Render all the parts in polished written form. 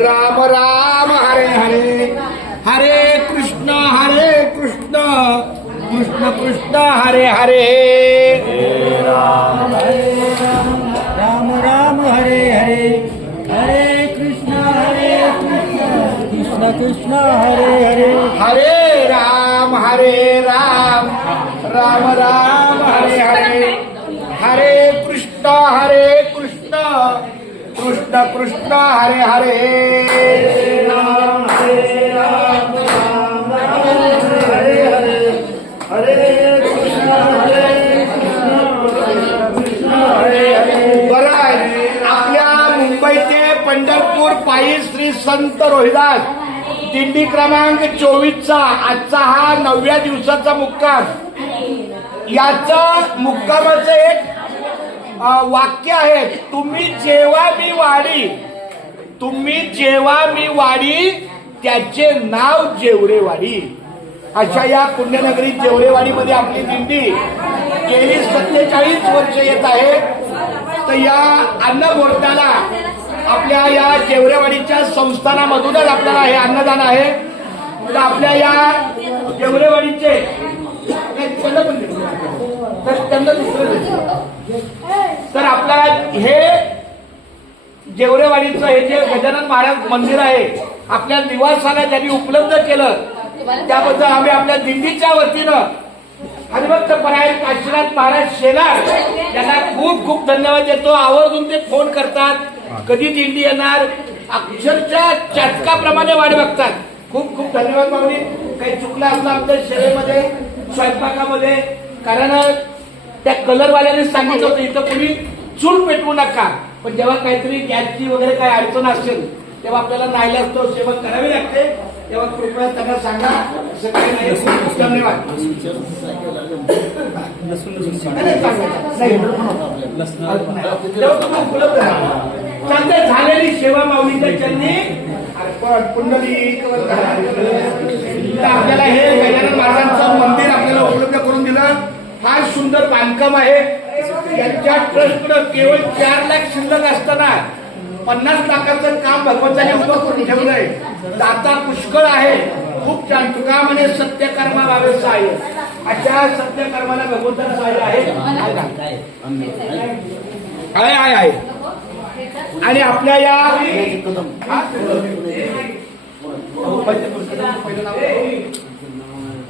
राम राम हरे हरे, हरे कृष्ण कृष्ण कृष्ण हरे हरे। राम राम हरे हरे, हरे कृष्ण कृष्ण कृष्ण हरे हरे। हरे राम राम राम हरे हरे, हरे कृष्ण कृष्ण कृष्ण हरे हरे। राम राम राम हरे हरे, हरे कृष्ण कृष्ण हरे हरे। बरं आहे, आपल्या मुंबई ते पंढरपूर पायी श्री संत रोहिदास दिंडी क्रमांक 24चा आजचा हा 9व्या दिवसाचा मुक्काम। याचं मुक्कामाचं एक वाक्य आहे, तुम्ही जेव्हा मी वाडी त्याचे नाव जेवरेवाडी। अशा या पुण्यनगरी जेवरेवाडीमध्ये आपली दिंडी गेली 47 वर्ष येत आहे। तर या अन्नमोर्चाला आपल्या या जेवरेवाडीच्या संस्थानामधूनच आपल्याला हे अन्नदान आहे। तर आपल्या या जेवरेवाडीचे तर आपल्याला हे जेवरेवाडीचं हे जे गजानन महाराज मंदिर आहे आपल्या निवासाला ज्यांनी उपलब्ध केलं त्याबद्दल आम्ही आपल्या दिंडीच्या वतीनं हरिभक्त परायण काशीनाथ महाराज शेलार यांना खूप खूप धन्यवाद देतो। आवर्जून ते फोन करतात, कधी दिंडी येणार, अक्षरशः चटकाप्रमाणे वाट बघतात। खूप खूप धन्यवाद माऊली। काही चुकलं असलं आमच्या सेवेमध्ये स्वयंपाकामध्ये, कारण त्या कलरवाल्याने सांगितलं होतं इथं कोणी चूल पेटवू नका, पण जेव्हा काहीतरी गॅसची वगैरे काही अडचण असेल तेव्हा आपल्याला नाईलाज तो सेवा करावी लागते, तेव्हा कृपया त्यांना सांगा। असं काही नाही, खूप धन्यवाद। चांगली झालेली सेवा माऊलीच्या चरणी अर्पण पुंडलिक। आपल्याला हे गजानन महाराजांचं मंदिर आपल्याला उपलब्ध करून दिलं, फार सुंदर बांधकाम आहे। यांच्या ट्रस्टकडे केवळ 4 लाख शिल्लक असताना 50 लाखाचं काम भगवंताने उभं करून ठेवलंय। दाता पुष्कळ आहे, खूप छान। तुका म्हणे सत्यकर्मा व्हावे सहाय्य, अशा सत्यकर्माला भगवंताचं सहाय्य आहे। आणि आपल्या या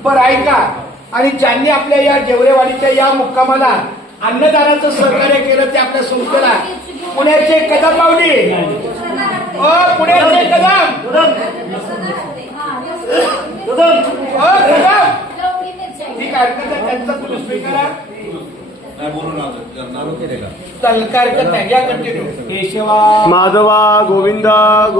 बरं ऐका, आणि ज्यांनी आपल्या या जेवरेवाडीच्या या मुक्कामाला अन्नदानाचं सहकार्य केलं ते आपल्या संस्थेला पुण्याचे कदम माऊली, पुण्याचे कदम ठीक आहे, त्यांचा तुम्ही स्वीकारा। तलकारकर कंटिन्यू केशवा माधवा गोविंदा